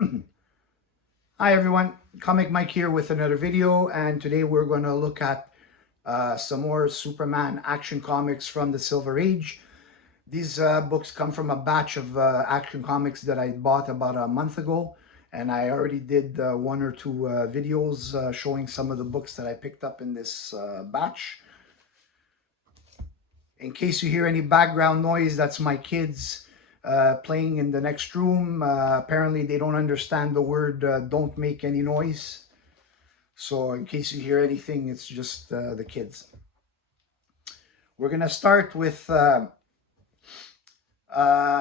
Hi everyone, Comic Mike here with another video, and today we're going to look at some more Superman action comics from the Silver Age. These books come from a batch of action comics that I bought about a month ago, and I already did one or two videos showing some of the books that I picked up in this batch. In case you hear any background noise, that's my kids playing in the next room. Apparently they don't understand the word don't make any noise. So in case you hear anything, it's just the kids. We're going to start with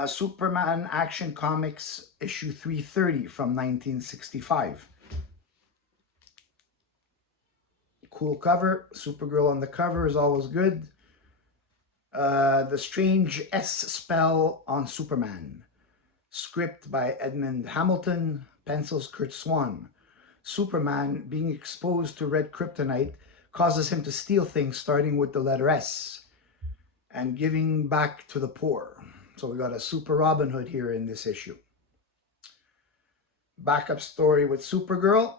Superman Action Comics issue 330 from 1965. Cool cover. Supergirl on the cover is always good. The Strange S Spell on Superman. Script by Edmund Hamilton. Pencils Kurt Swan. Superman, being exposed to red kryptonite, causes him to steal things starting with the letter S and giving back to the poor. So we got a Super Robin Hood here in this issue. Backup story with Supergirl.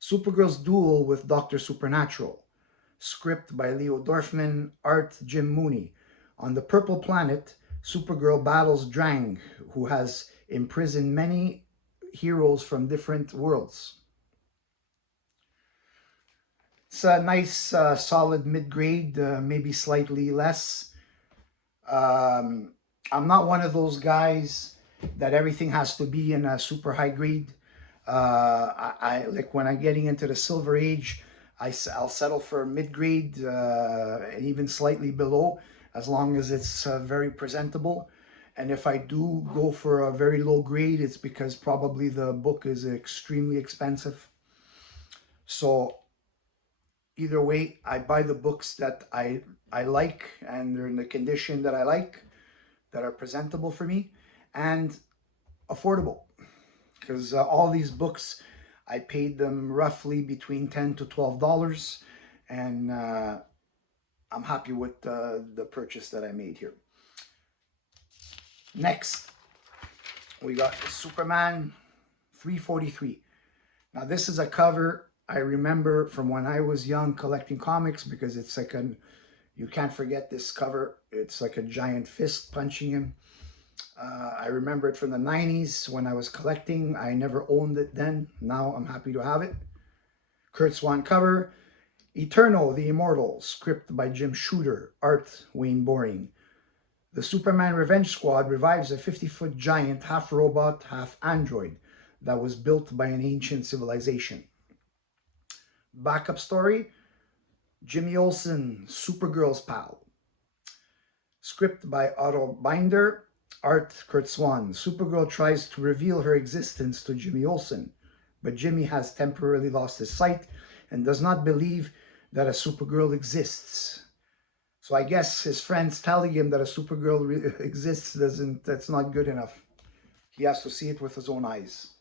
Supergirl's duel with Dr. Supernatural. Script by Leo Dorfman, art Jim Mooney. On the Purple Planet, Supergirl battles Drang, who has imprisoned many heroes from different worlds. It's a nice, solid mid-grade, maybe slightly less. I'm not one of those guys that everything has to be in a super high grade. I like when I'm getting into the Silver Age, I'll settle for mid-grade and even slightly below, as long as it's very presentable. And if I do go for a very low grade, it's because probably the book is extremely expensive. So either way, I buy the books that I like and they're in the condition that I like, that are presentable for me and affordable. Because all these books, I paid them roughly between $10 to $12, and I'm happy with the purchase that I made here. Next, we got Superman 343. Now this is a cover I remember from when I was young collecting comics, because it's like you can't forget this cover. It's like a giant fist punching him. I remember it from the 90s when I was collecting. I never owned it then. Now I'm happy to have it. Kurt Swan cover. Eternal, the Immortal, script by Jim Shooter, art Wayne Boring. The Superman Revenge Squad revives a 50-foot giant, half robot, half android, that was built by an ancient civilization. Backup story, Jimmy Olsen, Supergirl's pal. Script by Otto Binder, art Kurt Swan. Supergirl tries to reveal her existence to Jimmy Olsen, but Jimmy has temporarily lost his sight and does not believe that a Supergirl exists. So I guess his friends telling him that a Supergirl exists that's not good enough. He has to see it with his own eyes.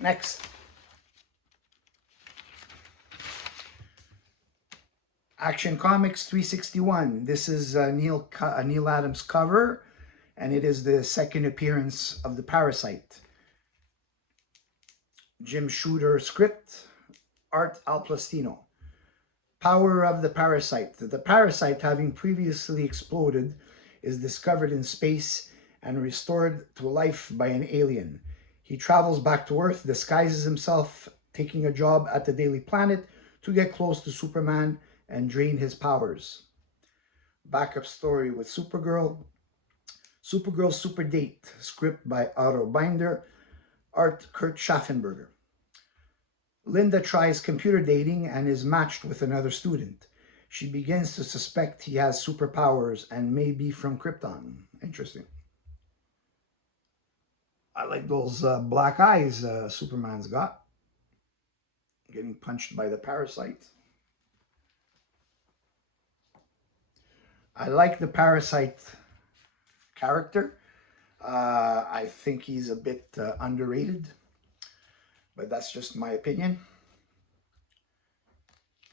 Next, Action Comics 361. This is Neal Adams cover, and it is the second appearance of the Parasite. Jim Shooter script, art Al Plastino. Power of the Parasite. The Parasite, having previously exploded, is discovered in space and restored to life by an alien. He travels back to Earth, disguises himself, taking a job at the Daily Planet to get close to Superman and drain his powers. Backup story with Supergirl. Supergirl Super Date, script by Otto Binder, art Kurt Schaffenberger. Linda tries computer dating and is matched with another student. She begins to suspect he has superpowers and may be from Krypton. Interesting. I like those black eyes Superman's got. Getting punched by the Parasite. I like the Parasite character. I think he's a bit underrated, but that's just my opinion.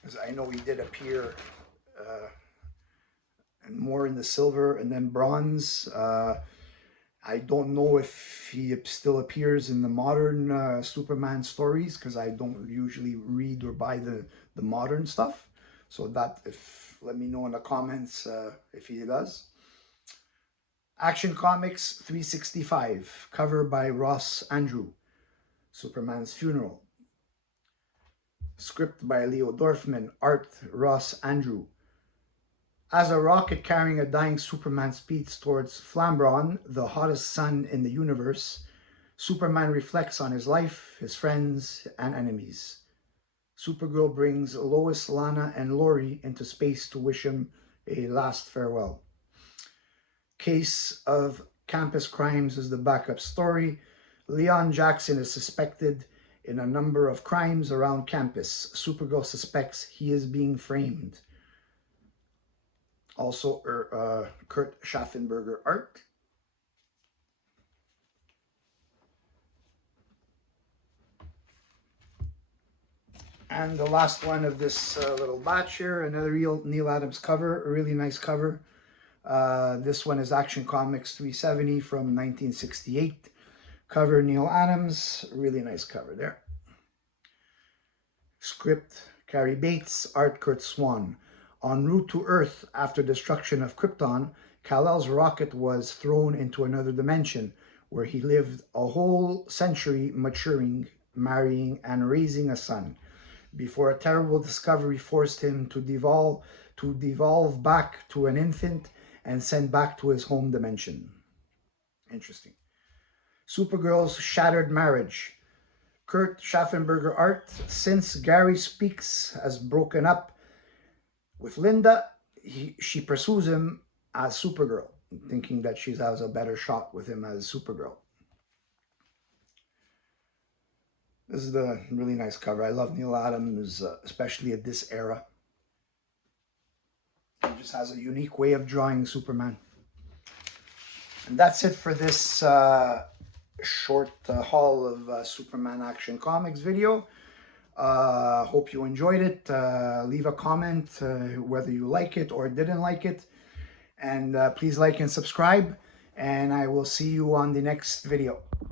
Because I know he did appear and more in the silver and then bronze. I don't know if he still appears in the modern Superman stories, because I don't usually read or buy the modern stuff. So that, if let me know in the comments if he does. Action Comics 365, cover by Ross Andrew, Superman's Funeral. Script by Leo Dorfman, art Ross Andrew. As a rocket carrying a dying Superman speeds towards Flambron, the hottest sun in the universe, Superman reflects on his life, his friends, and enemies. Supergirl brings Lois, Lana, and Lori into space to wish him a last farewell. Case of Campus Crimes is the backup story. Leon Jackson is suspected in a number of crimes around campus. Supergirl suspects he is being framed. Also, Kurt Schaffenberger art. And the last one of this little batch here, another real Neal Adams cover, a really nice cover. This one is Action Comics 370 from 1968. Cover Neal Adams, really nice cover there. Script Cary Bates, art Kurt Swan. En route to Earth after destruction of Krypton, Kal-El's rocket was thrown into another dimension where he lived a whole century maturing, marrying, and raising a son, before a terrible discovery forced him to devolve back to an infant and sent back to his home dimension. Interesting. Supergirl's shattered marriage. Kurt Schaffenberger art. Since Gary Speaks has broken up with Linda, she pursues him as Supergirl, thinking that she has a better shot with him as Supergirl. This is the really nice cover. I love Neal Adams, especially at this era. He just has a unique way of drawing Superman. And that's it for this short haul of Superman Action Comics video. Hope you enjoyed it. Leave a comment whether you like it or didn't like it. And please like and subscribe. And I will see you on the next video.